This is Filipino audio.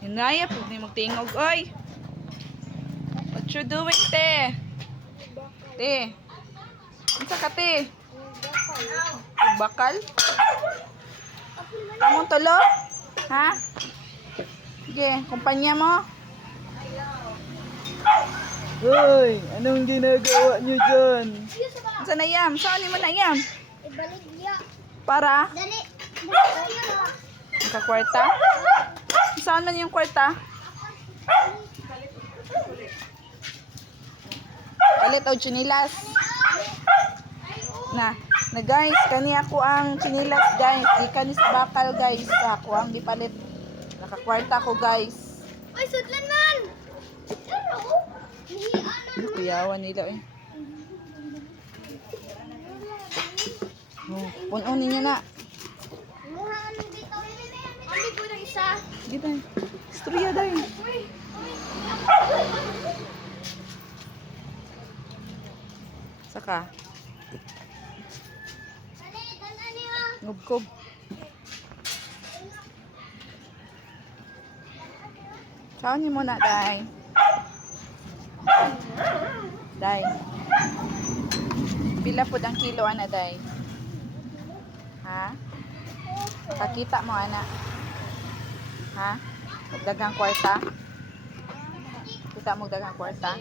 Hinaya po ni magtingog, oy. What you doing, te? Te. Unsa ka, te? Bakal? Kamong tulo? Ha? Sige, kumpanya mo? Hoy, anong ginagawa niyo dyan? Saan na yam? Saan mo na yam? Ibaligya. Para? Dali. Nakakwarta? Saan man yung kwarta? Palit o chinilas. Na guys, kani ako ang chinilas guys. Gikan ni sa bakal guys. Ako ang gipalit. Nakakwarta ko guys. Ay, sudlan man. Pero, Kuyawan nila eh. Oh, puno ninyo na. muhaan dito. Ami po ng isa. Gita. Istorya dahil. Saka. Dali, dalan niyo. Ngubkob. Saan niyo muna, Day? Day. Pila po ang kilo, ana, Day? Ha? Kakita mo, ana? Ha? Dagang kwarta? Kita mo dagang kwarta?